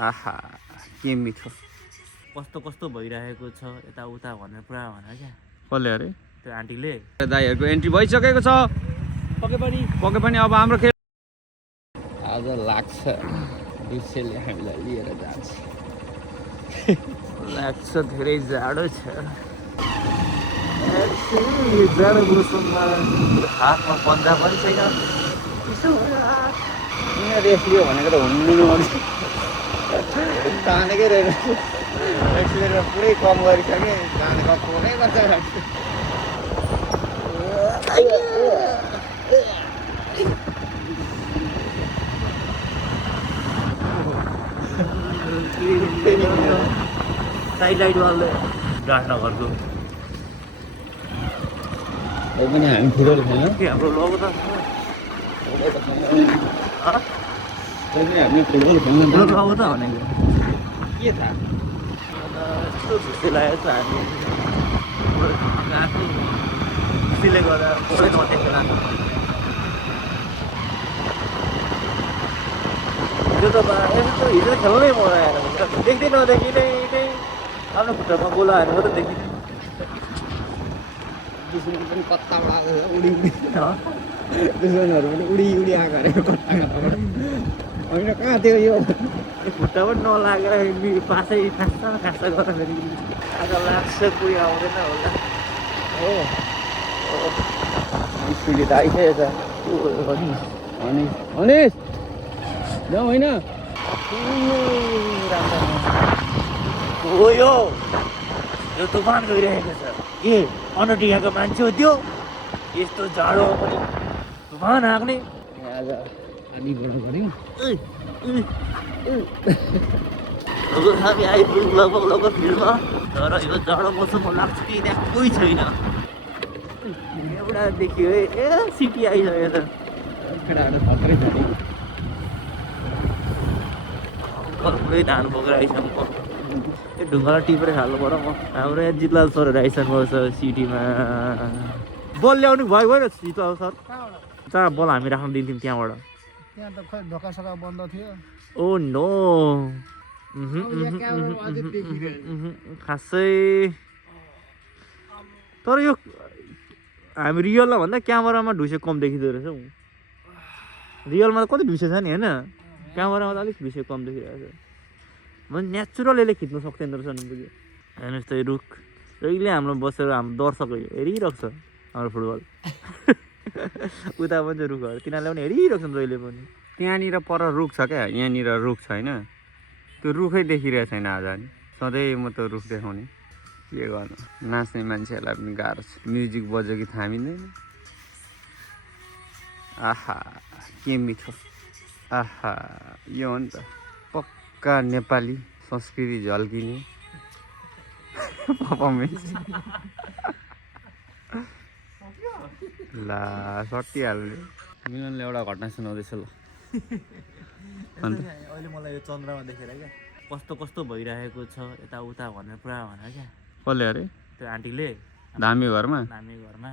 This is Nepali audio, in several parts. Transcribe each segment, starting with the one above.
आहा के मिठो कस्तो कस्तो भइरहेको छ यताउता भनेर पुरा भनेर क्या कसले अरे त्यो आन्टीले दाइहरूको एन्ट्री भइसकेको छ पक्कै पनि अब हाम्रो खेल आज लाग्छ बिर्सेले हामीलाई लिएर जान्छ लाग्छ धेरै जाडो छ जाडो मौसममा हातमा पन्जा पनि छैन रेस्ट लियो भनेको त हुनु तानेकै रहेन एक्सिलेटर पुरै कम गरिसकेँ जानेको फोनै गर्छ साइड वालले डाँड्नघरको पनि हामी फुटबल खेल्न के हाम्रो लोगो त हामी फुटबल खेल्न लोगो त भनेको के थाहा यस्तो झुसे लागेको छ हामी खुसीले गर्दा पुरै नदेखेको लाग्छ त्यो त यस्तो हिजो खेल्नै मन आएर देख्दै नदेखि नै आफ्नो खुट्टामा गोला हालेर मात्रै देखिँदैन दुश्मन पनि कताबाट उडी दुश्मनहरू पनि उडी आएको अरे कता होइन कहाँ थियो यो खुट्टा पनि नलागेर पासै खास्छ गर्दाखेरि आज लाग्छ कोही आउँदैन होला हो स्कुटी त आइसकेको छ अनिस जाउँ होइन हो यो तुफान गइरहेको छ के अनटिकाको मान्छे हो त्यो यस्तो जाडो पनि तुफान हाँक्ने आज आधी घोडा गऱ्यौँ हामी आइपुग्यौँ लगभग फिल्डमा तर यो जाडो मौसममा लाग्छ कि त्यहाँ कोही छैन एउटा देखियो है ए सिटी आइसक्यो त केटाहरू थप्रै छ नि पुरै धान बोकेर आइसक्नु म त्यो ढुङ्गालाई टिपेर खाल्नु पर्यो म हाम्रो यहाँ जितलाल सरहरू आइसक्नु छ सिटीमा बल ल्याउनु भयो गयो जितलाल सर जहाँ बल हामी राख्न दिन्थ्यौँ त्यहाँबाट त्यहाँ त खै ढोकासका बन्द थियो ओ नो खासै तर यो हामी रियलमा भन्दा क्यामेरामा ढुसे कम देखिँदो रहेछ हौ रियलमा त कति ढुसे छ नि होइन क्यामेरामा त अलिक ढुसे कम देखिरहेको छ मैले नेचुरल यसले खिच्नु सक्दैन रहेछ नि पुग्यो हेर्नुहोस् त यो रुख जहिले हाम्रो बसेर हाम्रो दर्शकहरू हेरिरहेको छ हाम्रो फुटबल उता पनि छ रुखहरू तिनीहरूले पनि हेरिरहेको छन् जहिले पनि त्यहाँनिर पर रुख छ क्या यहाँनिर रुख छैन त्यो रुखै देखिरहेको छैन आज नि सधैँ म त रुख देखाउने के गर्नु नाच्ने मान्छेहरूलाई पनि गाह्रो छ म्युजिक बज्यो कि थामिँदैन आहा के मिठो आहा यो हो नि त पक्का नेपाली संस्कृति झल्किने पर्फर्मेन्स ला सकिहाल्ने मिलनले एउटा घटना सुनाउँदैछ ल अहिले मलाई यो चन्द्रमा देखेर क्या कस्तो कस्तो भइरहेको छ यताउता भनेर पुरा भनेर क्या कसले अरे त्यो आन्टीले धामी घरमा हामी घरमा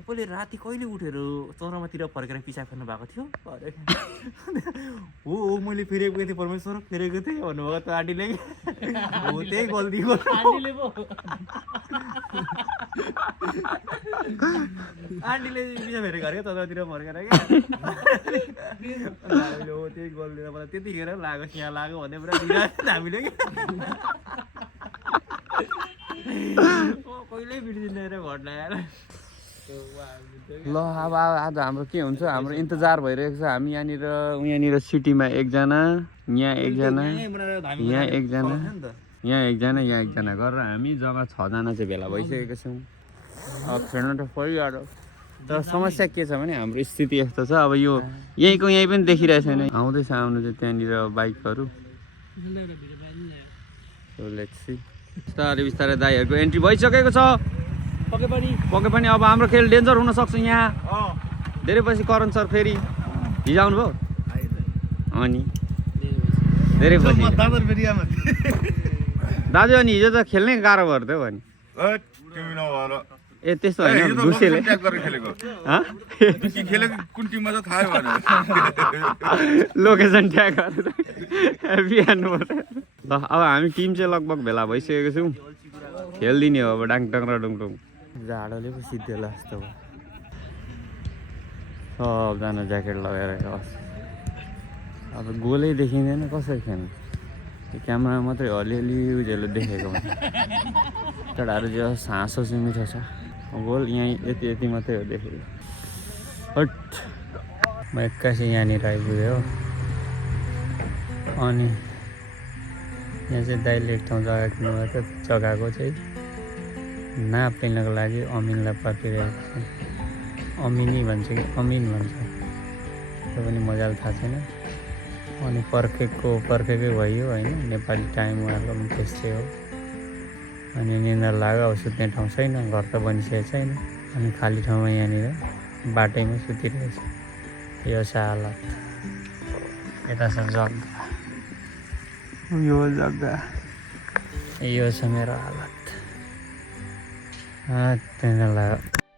तपाईँले राति कहिले उठेर चन्द्रमातिर फर्केर पिसा फेर्नु भएको थियो अरे हो मैले फेरेको थिएँ परमेश्वर फेरेको थिएँ भन्नुभएको त्यो आन्टीले हो त्यही गल्ती आन्टीले पिसा फेरेको अरे चन्द्रमातिर फर्केर क्या हो त्यही गल्ती मलाई त्यतिखेर लाग्यो यहाँ लाग्यो भन्ने पुरा दिइरहेको थियो हामीले कहिल्यै बिर्सिँदैन रे घटना आएर ल अब आज हाम्रो के हुन्छ हाम्रो इन्तजार भइरहेको छ हामी यहाँनिर सिटीमा एकजना यहाँ एकजना यहाँ एकजना यहाँ एकजना गरेर हामी जग्गा 6 जना चाहिँ भेला भइसकेको छौँ अब खेल्नु त परिहाल्यो तर समस्या के छ भने हाम्रो स्थिति यस्तो छ अब यो यहीँको यहीँ पनि देखिरहेको छैन आउँदैछ आउनु चाहिँ त्यहाँनिर बाइकहरू बिस्तारै दाइहरूको एन्ट्री भइसकेको छ पक्कै पनि अब हाम्रो खेल डेन्जर हुन सक्छ यहाँ धेरै पछि करण सर फेरि हिजो आउनुभयो अनि धेरै पछि दाजु अनि हिजो त खेल्नै गाह्रो भयो त अनि ए त्यस्तो होइन ढुसेले लोकेसन ट्याग गरेर बिहान ल अब हामी टिम चाहिँ लगभग भेला भइसकेको छौँ खेलिदिने हो अब डाङटङ र डुङटुङ जाडोले पो सिद्धेला जस्तो भयो सबजना ज्याकेट लगाएर अब गोलै देखिँदैन कसरी खेल्नु त्यो क्यामेरा मात्रै अलिअलि उजेलो देखेको हुन्छ टाढाहरू जो हाँसो चाहिँ मिठो छ गोल यहीँ यति यति मात्रै हो देखेको हट म एक्कासी यहाँनिर आइपुगेँ हो अनि यहाँ चाहिँ दाइले एक ठाउँ जग्गा किन्नुभएको थियो जग्गाको चाहिँ नाप लिनको लागि अमिनलाई पर्खिरहेको छ अमिनी भन्छ कि अमिन भन्छ त्यो पनि मजाले थाहा छैन अनि पर्खेकै भयो होइन नेपाली टाइम उहाँहरूको पनि त्यस्तै हो अनि निन्द्रा लाग्यो अब सुत्ने ठाउँ छैन घर त बनिसकेको छैन अनि खाली ठाउँमा यहाँनिर बाटैमा सुतिरहेछ यो छ हालत यता छ जग्गा यो जग्गा यो छ मेरो हालत त्यहाँ लाग्यो